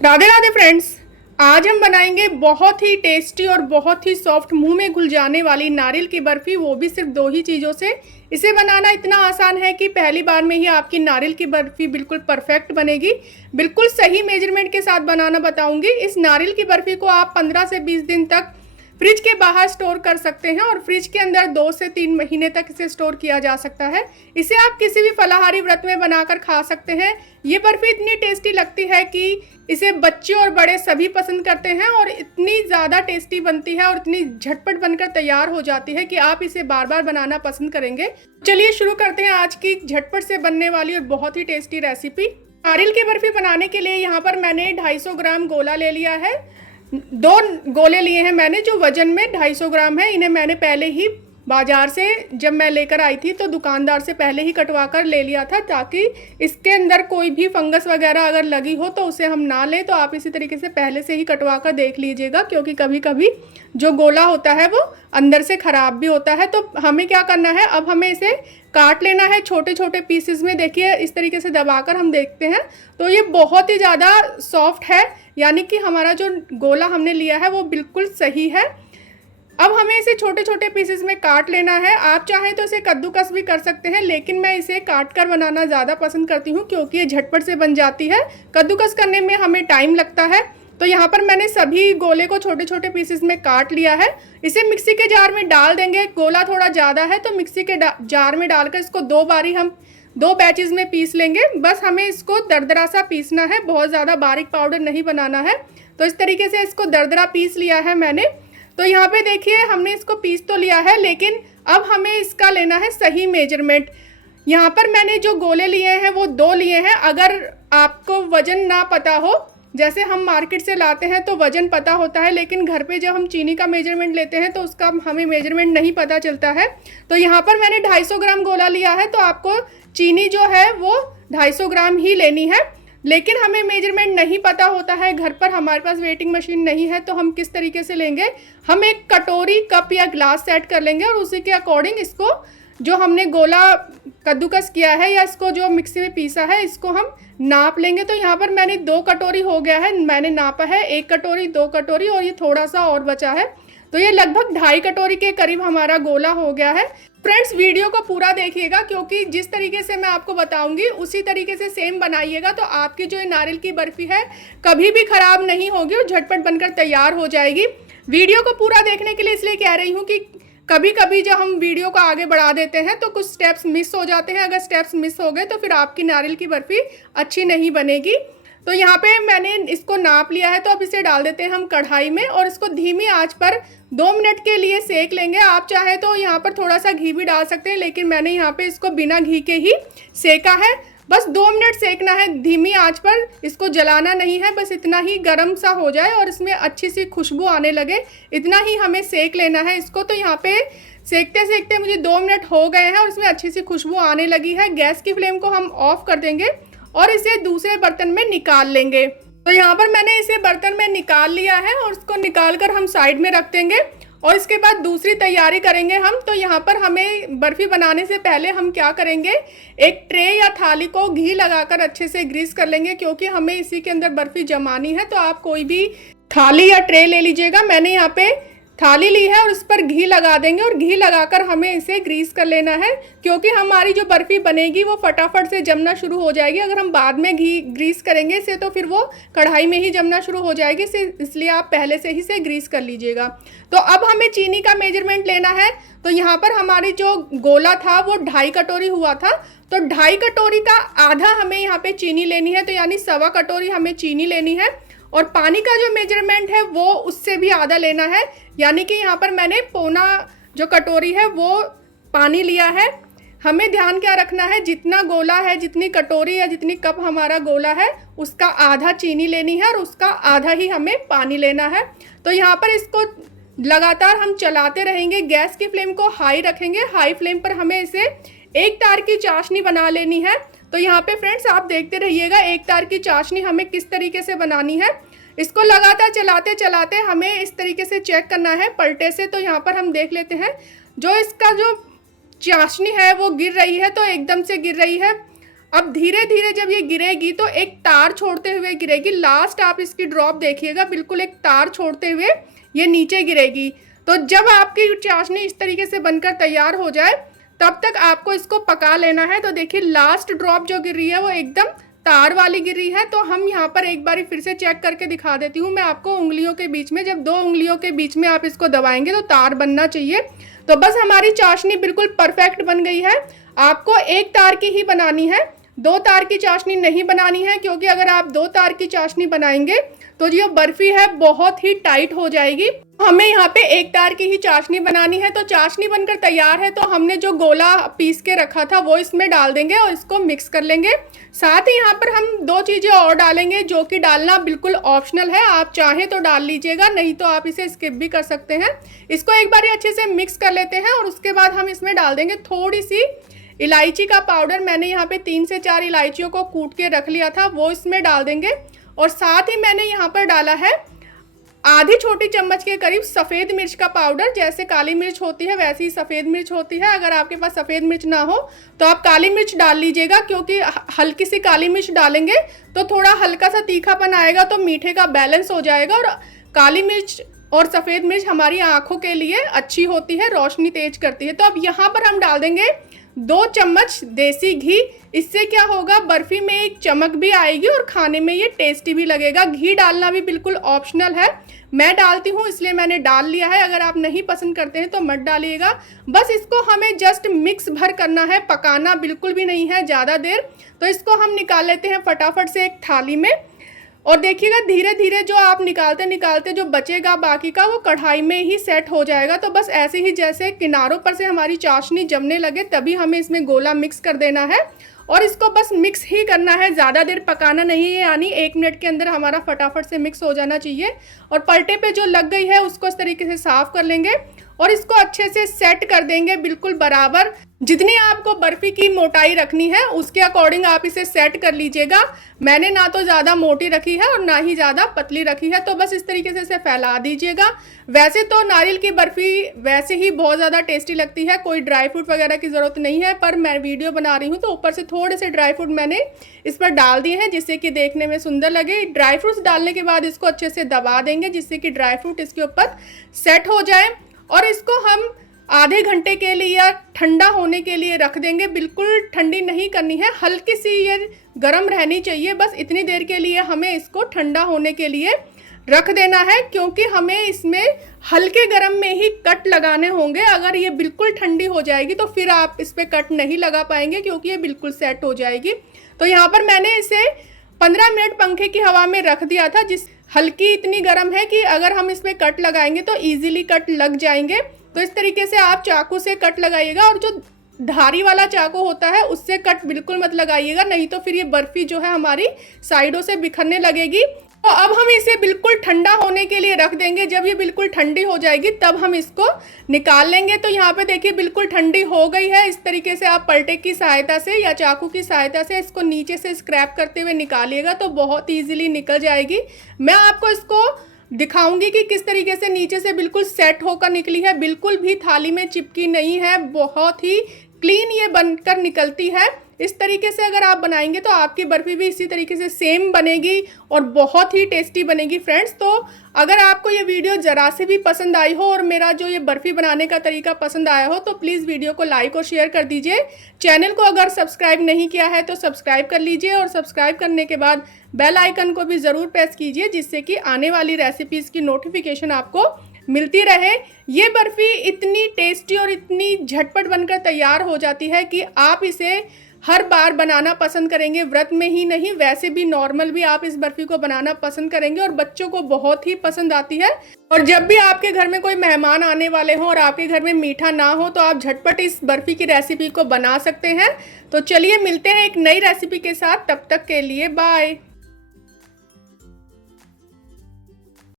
Radhe Radhe friends. आज हम बनाएंगे बहुत ही टेस्टी और बहुत ही सॉफ्ट, मुंह में घुल जाने वाली नारियल की बर्फी, वो भी सिर्फ दो ही चीज़ों से। इसे बनाना इतना आसान है कि पहली बार में ही आपकी नारियल की बर्फी बिल्कुल परफेक्ट बनेगी। बिल्कुल सही मेजरमेंट के साथ बनाना बताऊंगी। इस नारियल की बर्फी को आप 15 से 20 दिन तक फ्रिज के बाहर स्टोर कर सकते हैं और फ्रिज के अंदर 2 से 3 महीने तक इसे स्टोर किया जा सकता है। इसे आप किसी भी फलाहारी व्रत में बनाकर खा सकते हैं। ये बर्फी इतनी टेस्टी लगती है कि इसे बच्चे और बड़े सभी पसंद करते हैं और इतनी ज़्यादा टेस्टी बनती है और इतनी झटपट बनकर तैयार हो जाती है कि आप इसे बार बार बनाना पसंद करेंगे। चलिए शुरू करते हैं आज की झटपट से बनने वाली और बहुत ही टेस्टी रेसिपी। नारियल की बर्फी बनाने के लिए यहाँ पर मैंने 250 ग्राम गोला ले लिया है। 2 गोले लिए हैं मैंने जो वजन में 250 ग्राम है। इन्हें मैंने पहले ही बाजार से जब मैं लेकर आई थी तो दुकानदार से पहले ही कटवा कर ले लिया था, ताकि इसके अंदर कोई भी फंगस वगैरह अगर लगी हो तो उसे हम ना लें। तो आप इसी तरीके से पहले से ही कटवा कर देख लीजिएगा, क्योंकि कभी कभी जो गोला होता है वो अंदर से ख़राब भी होता है। तो हमें क्या करना है, अब हमें इसे काट लेना है छोटे छोटे पीसेस में। देखिए इस तरीके से दबाकर हम देखते हैं तो ये बहुत ही ज़्यादा सॉफ्ट है, यानी कि हमारा जो गोला हमने लिया है वो बिल्कुल सही है। अब हमें इसे छोटे छोटे पीसेस में काट लेना है। आप चाहें तो इसे कद्दूकस भी कर सकते हैं, लेकिन मैं इसे काट कर बनाना ज़्यादा पसंद करती हूँ क्योंकि ये झटपट से बन जाती है। कद्दूकस करने में हमें टाइम लगता है। तो यहाँ पर मैंने सभी गोले को छोटे छोटे पीसेस में काट लिया है। इसे मिक्सी के जार में डाल देंगे। गोला थोड़ा ज़्यादा है तो मिक्सी के जार में डालकर इसको 2 बारी हम 2 बैचेस में पीस लेंगे। बस हमें इसको दरदरा सा पीसना है, बहुत ज़्यादा बारीक पाउडर नहीं बनाना है। तो इस तरीके से इसको दरदरा पीस लिया है मैंने। तो यहाँ पे देखिए हमने इसको पीस तो लिया है, लेकिन अब हमें इसका लेना है सही मेजरमेंट। यहाँ पर मैंने जो गोले लिए हैं वो 2 लिए हैं। अगर आपको वज़न ना पता हो, जैसे हम मार्केट से लाते हैं तो वज़न पता होता है, लेकिन घर पे जब हम चीनी का मेजरमेंट लेते हैं तो उसका हमें मेजरमेंट नहीं पता चलता है। तो यहाँ पर मैंने 250 ग्राम गोला लिया है, तो आपको चीनी जो है वो 250 ग्राम ही लेनी है। लेकिन हमें मेजरमेंट नहीं पता होता है, घर पर हमारे पास वेटिंग मशीन नहीं है, तो हम किस तरीके से लेंगे, हम एक कटोरी, कप या ग्लास सेट कर लेंगे और उसी के अकॉर्डिंग इसको जो हमने गोला कद्दूकस किया है या इसको जो मिक्सी में पीसा है इसको हम नाप लेंगे। तो यहाँ पर मैंने 2 कटोरी हो गया है, मैंने नापा है। 1 कटोरी, 2 कटोरी और ये थोड़ा सा और बचा है, तो ये लगभग 2.5 कटोरी के करीब हमारा गोला हो गया है। फ्रेंड्स वीडियो को पूरा देखिएगा, क्योंकि जिस तरीके से मैं आपको बताऊंगी उसी तरीके से सेम बनाइएगा, तो आपकी जो नारियल की बर्फी है कभी भी ख़राब नहीं होगी और झटपट बनकर तैयार हो जाएगी। वीडियो को पूरा देखने के लिए इसलिए कह रही हूँ कि कभी कभी जब हम वीडियो को आगे बढ़ा देते हैं तो कुछ स्टेप्स मिस हो जाते हैं। अगर स्टेप्स मिस हो गए तो फिर आपकी नारियल की बर्फी अच्छी नहीं बनेगी। तो यहाँ पे मैंने इसको नाप लिया है, तो अब इसे डाल देते हैं हम कढ़ाई में और इसको धीमी आंच पर 2 मिनट के लिए सेक लेंगे। आप चाहें तो यहाँ पर थोड़ा सा घी भी डाल सकते हैं, लेकिन मैंने यहाँ पे इसको बिना घी के ही सेका है। बस 2 मिनट सेकना है धीमी आंच पर, इसको जलाना नहीं है। बस इतना ही गर्म सा हो जाए और इसमें अच्छी सी खुशबू आने लगे, इतना ही हमें सेक लेना है इसको। तो यहाँ पे सेकते सेकते मुझे 2 मिनट हो गए हैं और इसमें अच्छी सी खुशबू आने लगी है। गैस की फ्लेम को हम ऑफ कर देंगे और इसे दूसरे बर्तन में निकाल लेंगे। तो यहाँ पर मैंने इसे बर्तन में निकाल लिया है और इसको निकाल कर हम साइड में रख देंगे और इसके बाद दूसरी तैयारी करेंगे हम। तो यहाँ पर हमें बर्फ़ी बनाने से पहले हम क्या करेंगे, एक ट्रे या थाली को घी लगाकर अच्छे से ग्रीस कर लेंगे, क्योंकि हमें इसी के अंदर बर्फ़ी जमानी है। तो आप कोई भी थाली या ट्रे ले लीजिएगा। मैंने यहाँ पे थाली ली है और उस पर घी लगा देंगे और घी लगाकर हमें इसे ग्रीस कर लेना है, क्योंकि हमारी जो बर्फ़ी बनेगी वो फटाफट से जमना शुरू हो जाएगी। अगर हम बाद में घी ग्रीस करेंगे इसे तो फिर वो कढ़ाई में ही जमना शुरू हो जाएगी, इसलिए आप पहले से ही से ग्रीस कर लीजिएगा। तो अब हमें चीनी का मेजरमेंट लेना है। तो यहाँ पर हमारी जो गोला था वो 2.5 कटोरी हुआ था, तो 2.5 कटोरी का आधा हमें यहाँ पे चीनी लेनी है, तो यानी 1.25 कटोरी हमें चीनी लेनी है। और पानी का जो मेजरमेंट है वो उससे भी आधा लेना है, यानी कि यहाँ पर मैंने पौना जो कटोरी है वो पानी लिया है। हमें ध्यान क्या रखना है, जितना गोला है, जितनी कटोरी या जितनी कप हमारा गोला है उसका आधा चीनी लेनी है और उसका आधा ही हमें पानी लेना है। तो यहाँ पर इसको लगातार हम चलाते रहेंगे। गैस की फ्लेम को हाई रखेंगे। हाई फ्लेम पर हमें इसे एक तार की चाशनी बना लेनी है। तो यहाँ पे फ्रेंड्स आप देखते रहिएगा एक तार की चाशनी हमें किस तरीके से बनानी है। इसको लगातार चलाते चलाते हमें इस तरीके से चेक करना है पलटे से। तो यहाँ पर हम देख लेते हैं जो इसका जो चाशनी है वो गिर रही है, तो एकदम से गिर रही है। अब धीरे धीरे जब ये गिरेगी तो एक तार छोड़ते हुए गिरेगी। लास्ट आप इसकी ड्रॉप देखिएगा, बिल्कुल एक तार छोड़ते हुए ये नीचे गिरेगी। तो जब आपकी चाशनी इस तरीके से बनकर तैयार हो जाए तब तक आपको इसको पका लेना है। तो देखिए लास्ट ड्रॉप जो गिर रही है वो एकदम तार वाली गिर रही है। तो हम यहाँ पर एक बार फिर से चेक करके दिखा देती हूँ मैं आपको उंगलियों के बीच में। जब 2 उंगलियों के बीच में आप इसको दबाएंगे तो तार बनना चाहिए। तो बस हमारी चाशनी बिल्कुल परफेक्ट बन गई है। आपको 1 तार की ही बनानी है, 2 तार की चाशनी नहीं बनानी है, क्योंकि अगर आप 2 तार की चाशनी बनाएंगे तो जो बर्फी है बहुत ही टाइट हो जाएगी। हमें यहाँ पे 1 तार की ही चाशनी बनानी है। तो चाशनी बनकर तैयार है, तो हमने जो गोला पीस के रखा था वो इसमें डाल देंगे और इसको मिक्स कर लेंगे। साथ ही यहाँ पर हम 2 चीज़ें और डालेंगे जो कि डालना बिल्कुल ऑप्शनल है। आप चाहें तो डाल लीजिएगा, नहीं तो आप इसे स्किप भी कर सकते हैं। इसको एक बार अच्छे से मिक्स कर लेते हैं और उसके बाद हम इसमें डाल देंगे थोड़ी सी इलायची का पाउडर। मैंने यहाँ पे 3 से 4 इलायचियों को कूट के रख लिया था, वो इसमें डाल देंगे। और साथ ही मैंने यहाँ पर डाला है आधी छोटी चम्मच के करीब सफ़ेद मिर्च का पाउडर। जैसे काली मिर्च होती है वैसे ही सफ़ेद मिर्च होती है। अगर आपके पास सफ़ेद मिर्च ना हो तो आप काली मिर्च डाल लीजिएगा, क्योंकि हल्की सी काली मिर्च डालेंगे तो थोड़ा हल्का सा तीखापन आएगा, तो मीठे का बैलेंस हो जाएगा। और काली मिर्च और सफ़ेद मिर्च हमारी आँखों के लिए अच्छी होती है, रोशनी तेज करती है। तो अब यहाँ पर हम डाल देंगे 2 चम्मच देसी घी। इससे क्या होगा, बर्फ़ी में एक चमक भी आएगी और खाने में ये टेस्टी भी लगेगा। घी डालना भी बिल्कुल ऑप्शनल है, मैं डालती हूँ इसलिए मैंने डाल लिया है। अगर आप नहीं पसंद करते हैं तो मत डालिएगा। बस इसको हमें जस्ट मिक्स भर करना है, पकाना बिल्कुल भी नहीं है ज़्यादा देर। तो इसको हम निकाल लेते हैं फटाफट से एक थाली में। और देखिएगा धीरे धीरे जो आप निकालते निकालते जो बचेगा बाकी का वो कढ़ाई में ही सेट हो जाएगा। तो बस ऐसे ही जैसे किनारों पर से हमारी चाशनी जमने लगे तभी हमें इसमें गोला मिक्स कर देना है और इसको बस मिक्स ही करना है, ज़्यादा देर पकाना नहीं है। यानी 1 मिनट के अंदर हमारा फटाफट से मिक्स हो जाना चाहिए। और पलटे पे जो लग गई है उसको इस तरीके से साफ़ कर लेंगे और इसको अच्छे से सेट कर देंगे बिल्कुल बराबर। जितनी आपको बर्फ़ी की मोटाई रखनी है उसके अकॉर्डिंग आप इसे सेट कर लीजिएगा। मैंने ना तो ज़्यादा मोटी रखी है और ना ही ज़्यादा पतली रखी है। तो बस इस तरीके से इसे फैला दीजिएगा। वैसे तो नारियल की बर्फ़ी वैसे ही बहुत ज़्यादा टेस्टी लगती है, कोई ड्राई फ्रूट वगैरह की ज़रूरत नहीं है, पर मैं वीडियो बना रही हूँ तो ऊपर से थोड़े से ड्राई फ्रूट मैंने इस पर डाल दिए हैं जिससे कि देखने में सुंदर लगे। ड्राई फ्रूट्स डालने के बाद इसको अच्छे से दबा देंगे जिससे कि ड्राई फ्रूट इसके ऊपर सेट हो जाए। और इसको हम आधे घंटे के लिए या ठंडा होने के लिए रख देंगे। बिल्कुल ठंडी नहीं करनी है, हल्की सी ये गर्म रहनी चाहिए। बस इतनी देर के लिए हमें इसको ठंडा होने के लिए रख देना है, क्योंकि हमें इसमें हल्के गर्म में ही कट लगाने होंगे। अगर ये बिल्कुल ठंडी हो जाएगी तो फिर आप इस पर कट नहीं लगा पाएंगे, क्योंकि ये बिल्कुल सेट हो जाएगी। तो यहाँ पर मैंने इसे 15 मिनट पंखे की हवा में रख दिया था। जिस हल्की इतनी गर्म है कि अगर हम इस पर कट लगाएंगे तो ईजिली कट लग जाएंगे। तो इस तरीके से आप चाकू से कट लगाइएगा और जो धारी वाला चाकू होता है उससे कट बिल्कुल मत लगाइएगा, नहीं तो फिर ये बर्फ़ी जो है हमारी साइडों से बिखरने लगेगी। तो अब हम इसे बिल्कुल ठंडा होने के लिए रख देंगे। जब ये बिल्कुल ठंडी हो जाएगी तब हम इसको निकाल लेंगे। तो यहाँ पे देखिए बिल्कुल ठंडी हो गई है। इस तरीके से आप पलटे की सहायता से या चाकू की सहायता से इसको नीचे से स्क्रैप करते हुए निकालिएगा तो बहुत ईजिली निकल जाएगी। मैं आपको इसको दिखाऊंगी कि किस तरीके से नीचे से बिल्कुल सेट होकर निकली है, बिल्कुल भी थाली में चिपकी नहीं है, बहुत ही क्लीन ये बनकर निकलती है। इस तरीके से अगर आप बनाएंगे तो आपकी बर्फ़ी भी इसी तरीके से सेम बनेगी और बहुत ही टेस्टी बनेगी फ्रेंड्स। तो अगर आपको ये वीडियो ज़रा से भी पसंद आई हो और मेरा जो ये बर्फ़ी बनाने का तरीका पसंद आया हो तो प्लीज़ वीडियो को लाइक और शेयर कर दीजिए। चैनल को अगर सब्सक्राइब नहीं किया है तो सब्सक्राइब कर लीजिए और सब्सक्राइब करने के बाद बेल आइकन को भी ज़रूर प्रेस कीजिए, जिससे कि आने वाली रेसिपीज़ की नोटिफिकेशन आपको मिलती रहे। ये बर्फ़ी इतनी टेस्टी और इतनी झटपट बनकर तैयार हो जाती है कि आप इसे हर बार बनाना पसंद करेंगे। व्रत में ही नहीं, वैसे भी नॉर्मल भी आप इस बर्फ़ी को बनाना पसंद करेंगे और बच्चों को बहुत ही पसंद आती है। और जब भी आपके घर में कोई मेहमान आने वाले हों और आपके घर में मीठा ना हो तो आप झटपट इस बर्फ़ी की रेसिपी को बना सकते हैं। तो चलिए मिलते हैं एक नई रेसिपी के साथ, तब तक के लिए बाय।